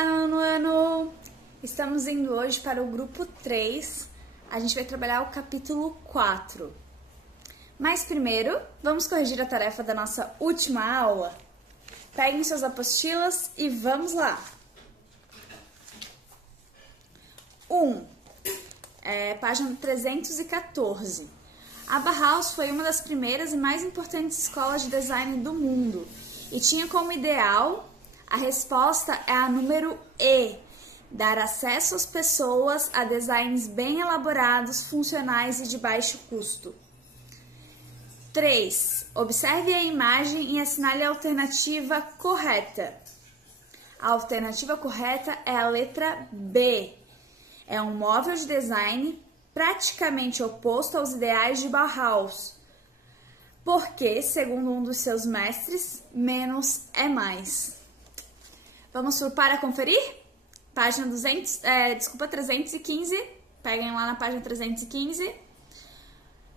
Olá, ano! Estamos indo hoje para o grupo 3. A gente vai trabalhar o capítulo 4. Mas primeiro, vamos corrigir a tarefa da nossa última aula? Peguem suas apostilas e vamos lá! 1. Página 314. A Bauhaus foi uma das primeiras e mais importantes escolas de design do mundo e tinha como ideal, a resposta é a número E, dar acesso às pessoas a designs bem elaborados, funcionais e de baixo custo. 3. Observe a imagem e assinale a alternativa correta. A alternativa correta é a letra B. É um móvel de design praticamente oposto aos ideais de Bauhaus, porque, segundo um dos seus mestres, menos é mais. Vamos para conferir? Página 315, peguem lá na página 315.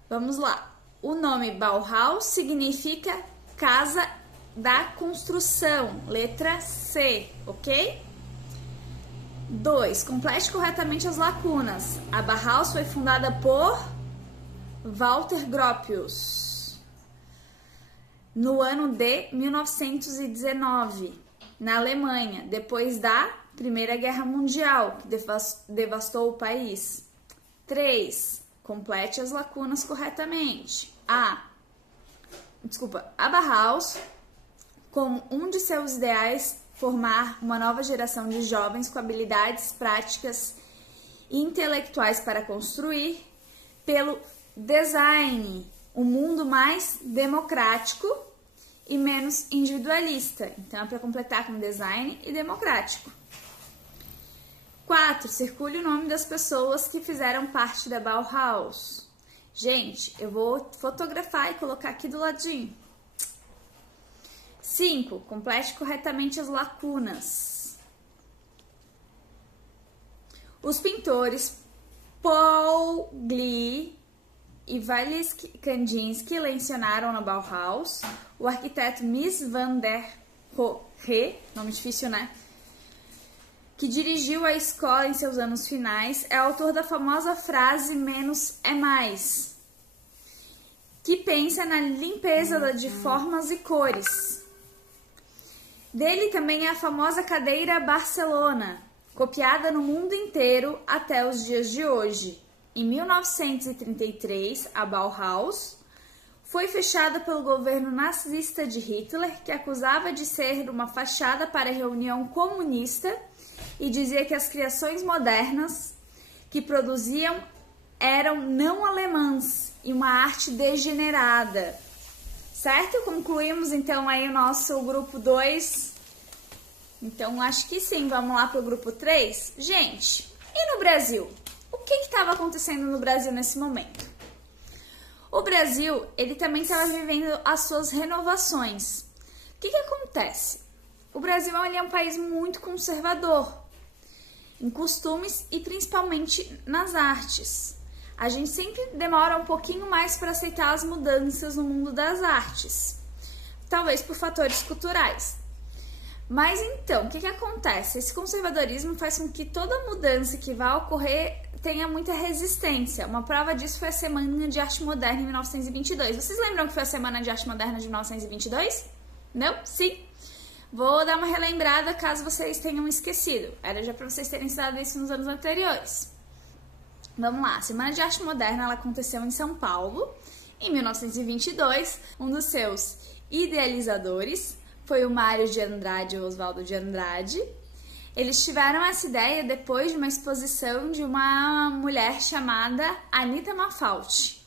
Vamos lá. O nome Bauhaus significa casa da construção, letra C, ok? 2. Complete corretamente as lacunas. A Bauhaus foi fundada por Walter Gropius no ano de 1919, na Alemanha, depois da Primeira Guerra Mundial, que devastou o país. 3. Complete as lacunas corretamente. A Bauhaus, como um de seus ideais, formar uma nova geração de jovens com habilidades práticas e intelectuais para construir, pelo design, um mundo mais democrático e menos individualista. Então, é para completar com design e democrático. 4. Circule o nome das pessoas que fizeram parte da Bauhaus. Gente, eu vou fotografar e colocar aqui do ladinho. 5. Complete corretamente as lacunas. Os pintores Paul Klee e Valis Kandinsky lecionaram na Bauhaus. O arquiteto Mies van der Rohe, nome difícil, né? Que dirigiu a escola em seus anos finais, é autor da famosa frase menos é mais, que pensa na limpeza de formas e cores. Dele também é a famosa cadeira Barcelona, copiada no mundo inteiro até os dias de hoje. Em 1933, a Bauhaus foi fechada pelo governo nazista de Hitler, que acusava de ser uma fachada para a reunião comunista e dizia que as criações modernas que produziam eram não alemãs e uma arte degenerada. Certo? Concluímos então aí o nosso grupo 2. Então acho que sim, vamos lá para o grupo 3. Gente, e no Brasil? O que estava acontecendo no Brasil nesse momento? O Brasil, ele também estava vivendo as suas renovações. O que acontece? O Brasil ele é um país muito conservador em costumes e principalmente nas artes. A gente sempre demora um pouquinho mais para aceitar as mudanças no mundo das artes, talvez por fatores culturais. Mas então, o que acontece? Esse conservadorismo faz com que toda mudança que vai ocorrer tenha muita resistência. Uma prova disso foi a Semana de Arte Moderna em 1922. Vocês lembram que foi a Semana de Arte Moderna de 1922? Não? Sim? Vou dar uma relembrada caso vocês tenham esquecido. Era já para vocês terem estudado isso nos anos anteriores. Vamos lá, a Semana de Arte Moderna ela aconteceu em São Paulo, em 1922. Um dos seus idealizadores foi o Mário de Andrade, o Oswaldo de Andrade. Eles tiveram essa ideia depois de uma exposição de uma mulher chamada Anita Malfatti.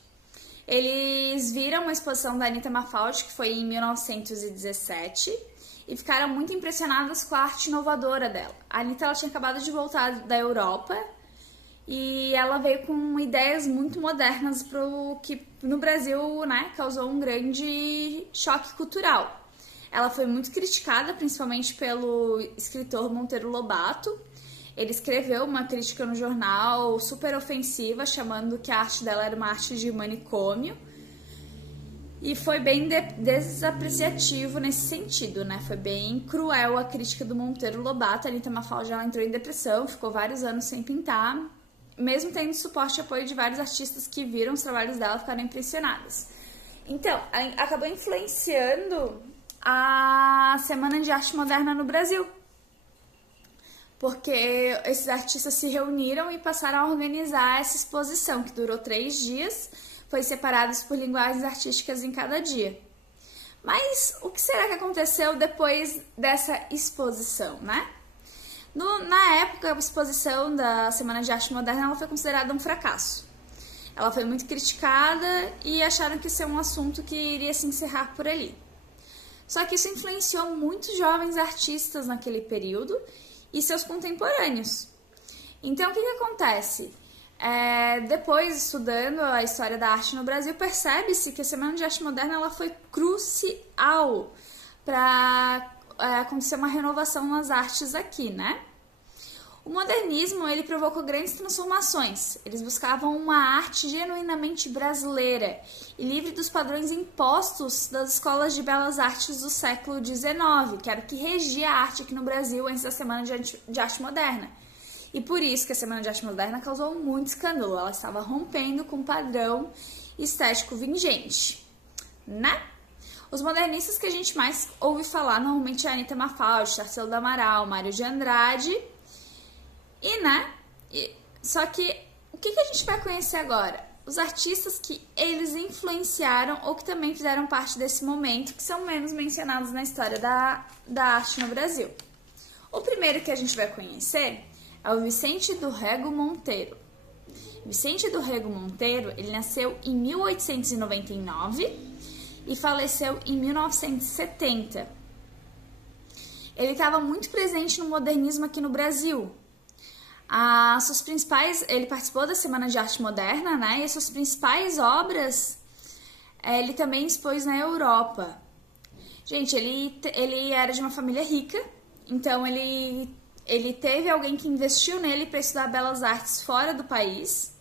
Eles viram uma exposição da Anita Malfatti, que foi em 1917, e ficaram muito impressionados com a arte inovadora dela. A Anita ela tinha acabado de voltar da Europa, e ela veio com ideias muito modernas pro que no Brasil, né, causou um grande choque cultural. Ela foi muito criticada, principalmente pelo escritor Monteiro Lobato. Ele escreveu uma crítica no jornal super ofensiva, chamando que a arte dela era uma arte de manicômio. E foi bem desapreciativo nesse sentido, né? Foi bem cruel a crítica do Monteiro Lobato. A Anitta Mafalda já entrou em depressão, ficou vários anos sem pintar, mesmo tendo suporte e apoio de vários artistas que viram os trabalhos dela e ficaram impressionadas. Então, acabou influenciando a Semana de Arte Moderna no Brasil, porque esses artistas se reuniram e passaram a organizar essa exposição, que durou 3 dias, foi separados por linguagens artísticas em cada dia. Mas o que será que aconteceu depois dessa exposição, né? Na época, a exposição da Semana de Arte Moderna ela foi considerada um fracasso. Ela foi muito criticada e acharam que isso é um assunto que iria se encerrar por ali. Só que isso influenciou muitos jovens artistas naquele período e seus contemporâneos. Então, o que acontece? Depois, estudando a história da arte no Brasil, percebe-se que a Semana de Arte Moderna ela foi crucial para acontecer uma renovação nas artes aqui, né? O modernismo, ele provocou grandes transformações. Eles buscavam uma arte genuinamente brasileira e livre dos padrões impostos das escolas de belas artes do século XIX, que era o que regia a arte aqui no Brasil antes da Semana de Arte Moderna. E por isso que a Semana de Arte Moderna causou muito escândalo. Ela estava rompendo com o padrão estético vigente, né? Os modernistas que a gente mais ouve falar normalmente é a Anitta Mafalda, Tarsila do Amaral, Mário de Andrade. Só que, o que a gente vai conhecer agora? Os artistas que eles influenciaram ou que também fizeram parte desse momento, que são menos mencionados na história da arte no Brasil. O primeiro que a gente vai conhecer é o Vicente do Rego Monteiro. Vicente do Rego Monteiro, ele nasceu em 1899 e faleceu em 1970. Ele estava muito presente no modernismo aqui no Brasil. Ele participou da Semana de Arte Moderna, né? E as suas principais obras ele também expôs na Europa. Gente, ele era de uma família rica, então ele teve alguém que investiu nele para estudar belas artes fora do país.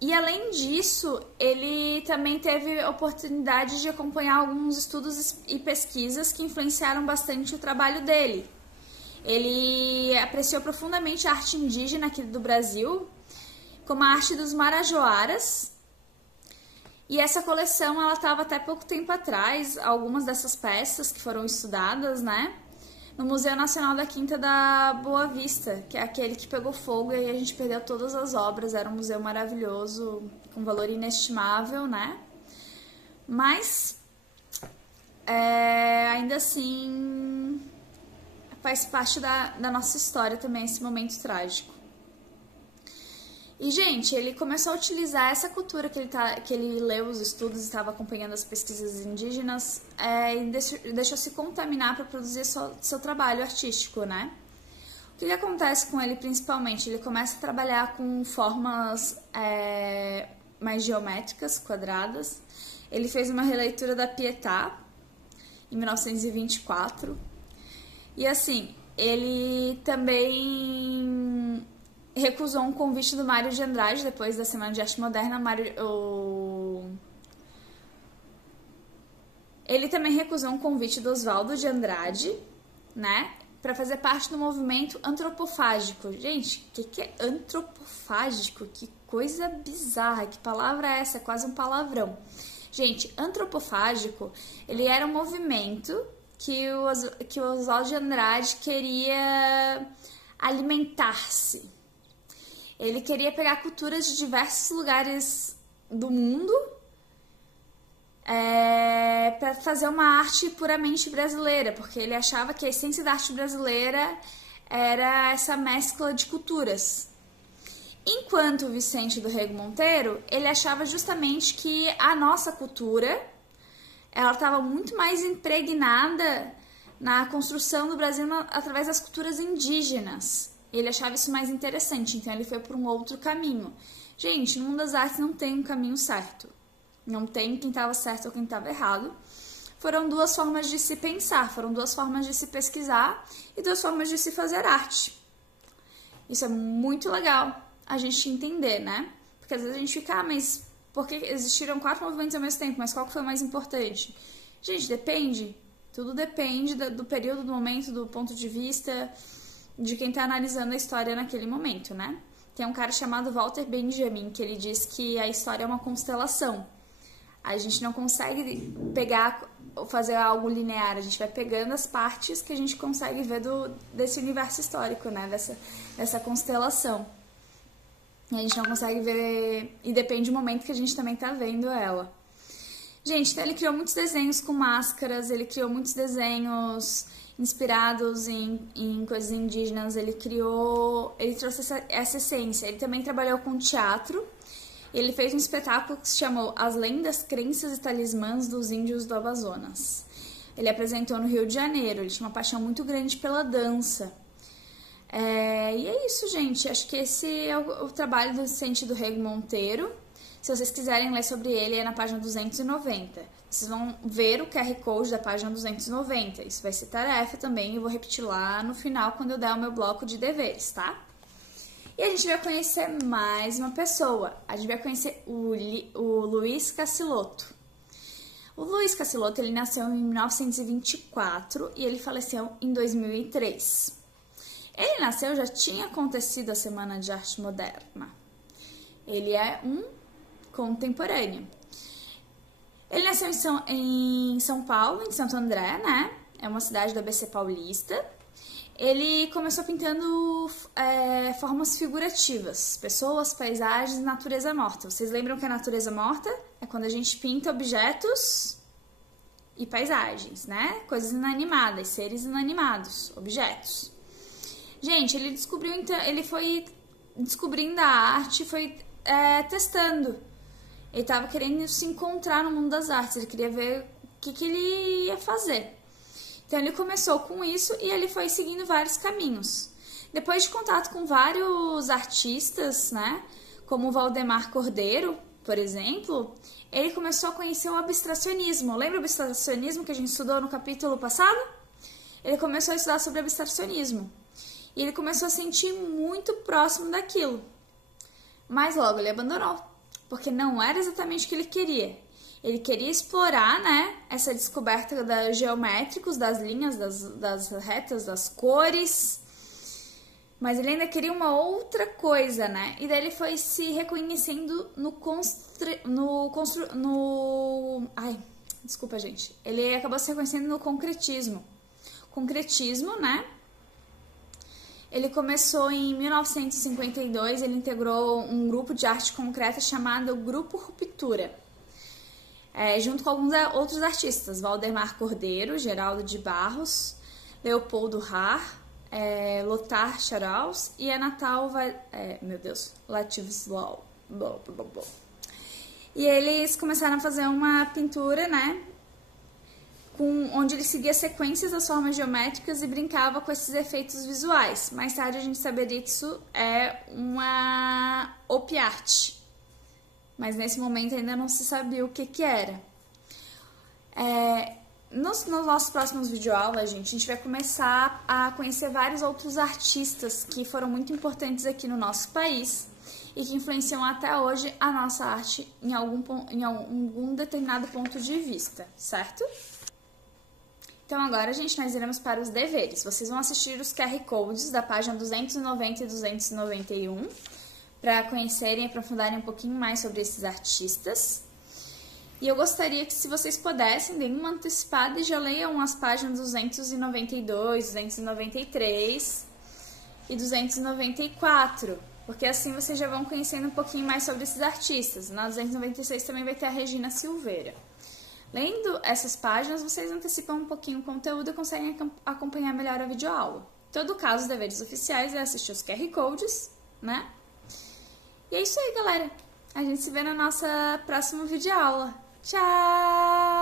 E além disso, ele também teve a oportunidade de acompanhar alguns estudos e pesquisas que influenciaram bastante o trabalho dele. Ele apreciou profundamente a arte indígena aqui do Brasil, como a arte dos marajoaras. E essa coleção, ela estava até pouco tempo atrás, algumas dessas peças que foram estudadas, né? No Museu Nacional da Quinta da Boa Vista, que é aquele que pegou fogo e a gente perdeu todas as obras. Era um museu maravilhoso, com valor inestimável, né? Mas, ainda assim, faz parte da nossa história também esse momento trágico. E, gente, ele começou a utilizar essa cultura que ele leu os estudos e estava acompanhando as pesquisas indígenas e deixou se contaminar para produzir seu trabalho artístico, né? O que acontece com ele, principalmente? Ele começa a trabalhar com formas mais geométricas, quadradas. Ele fez uma releitura da Pietà, em 1924. E, assim, ele também recusou um convite do Mário de Andrade, depois da Semana de Arte Moderna. Ele também recusou um convite do Oswaldo de Andrade, né, para fazer parte do movimento antropofágico. Gente, o que é antropofágico? Que coisa bizarra, que palavra é essa? É quase um palavrão. Gente, antropofágico, ele era um movimento que o Oswaldo de Andrade queria alimentar-se. Ele queria pegar culturas de diversos lugares do mundo para fazer uma arte puramente brasileira, porque ele achava que a essência da arte brasileira era essa mescla de culturas. Enquanto o Vicente do Rego Monteiro, ele achava justamente que a nossa cultura ela estava muito mais impregnada na construção do Brasil através das culturas indígenas. Ele achava isso mais interessante, então ele foi por um outro caminho. Gente, no mundo das artes não tem um caminho certo. Não tem quem estava certo ou quem estava errado. Foram duas formas de se pensar, foram duas formas de se pesquisar e duas formas de se fazer arte. Isso é muito legal a gente entender, né? Porque às vezes a gente fica, mas porque existiram 4 movimentos ao mesmo tempo, mas qual que foi o mais importante? Gente, depende. Tudo depende do período, do momento, do ponto de vista de quem está analisando a história naquele momento, né? Tem um cara chamado Walter Benjamin, que ele diz que a história é uma constelação. A gente não consegue fazer algo linear, a gente vai pegando as partes que a gente consegue ver desse universo histórico, né? Dessa constelação. A gente não consegue ver, e depende do momento que a gente também tá vendo ela. Gente, então ele criou muitos desenhos com máscaras, ele criou muitos desenhos inspirados em coisas indígenas, ele trouxe essa essência. Ele também trabalhou com teatro. Ele fez um espetáculo que se chamou As Lendas, Crenças e Talismãs dos Índios do Amazonas. Ele apresentou no Rio de Janeiro, ele tinha uma paixão muito grande pela dança. E é isso, gente. Acho que esse é o trabalho do Vicente do Rego Monteiro. Se vocês quiserem ler sobre ele, é na página 290. Vocês vão ver o QR Code da página 290. Isso vai ser tarefa também, eu vou repetir lá no final quando eu der o meu bloco de deveres, tá? E a gente vai conhecer mais uma pessoa. A gente vai conhecer o Luiz Cassiloto. O Luiz Cassiloto, ele nasceu em 1924 e ele faleceu em 2003. Ele nasceu, já tinha acontecido a Semana de Arte Moderna. Ele é um contemporâneo. Ele nasceu em São Paulo, em Santo André, né? É uma cidade do ABC Paulista. Ele começou pintando formas figurativas, pessoas, paisagens e natureza morta. Vocês lembram que a natureza morta é quando a gente pinta objetos e paisagens, né? Coisas inanimadas, seres inanimados, objetos. Gente, ele foi descobrindo a arte, foi testando. Ele estava querendo se encontrar no mundo das artes, ele queria ver o que ele ia fazer. Então ele começou com isso e ele foi seguindo vários caminhos. Depois de contato com vários artistas, né, como o Valdemar Cordeiro, por exemplo, ele começou a conhecer o abstracionismo. Lembra o abstracionismo que a gente estudou no capítulo passado? Ele começou a estudar sobre abstracionismo. E ele começou a sentir muito próximo daquilo. Mas logo ele abandonou, porque não era exatamente o que ele queria. Ele queria explorar, né, essa descoberta dos geométricos, das linhas, das retas, das cores. Mas ele ainda queria uma outra coisa, né? E daí ele foi se reconhecendo desculpa, gente. Ele acabou se reconhecendo no concretismo. Concretismo, né? Ele começou em 1952, ele integrou um grupo de arte concreta chamado Grupo Ruptura. Junto com alguns outros artistas, Valdemar Cordeiro, Geraldo de Barros, Leopoldo Haar, Lothar Charaus e a Natal Lativslau. E eles começaram a fazer uma pintura, né, onde ele seguia sequências das formas geométricas e brincava com esses efeitos visuais. Mais tarde a gente saberia que isso é uma opiarte. Mas nesse momento ainda não se sabia o que era. Nos nossos próximos videoaulas, a gente vai começar a conhecer vários outros artistas que foram muito importantes aqui no nosso país e que influenciam até hoje a nossa arte em algum determinado ponto de vista, certo? Então agora, gente, nós iremos para os deveres. Vocês vão assistir os QR Codes da página 290 e 291, para conhecerem e aprofundarem um pouquinho mais sobre esses artistas. E eu gostaria que, se vocês pudessem, deem uma antecipada e já leiam as páginas 292, 293 e 294, porque assim vocês já vão conhecendo um pouquinho mais sobre esses artistas. Na 296 também vai ter a Regina Silveira. Lendo essas páginas, vocês antecipam um pouquinho o conteúdo e conseguem acompanhar melhor a videoaula. Em todo caso, os deveres oficiais é assistir os QR Codes, né? E é isso aí, galera. A gente se vê na nossa próxima videoaula. Tchau!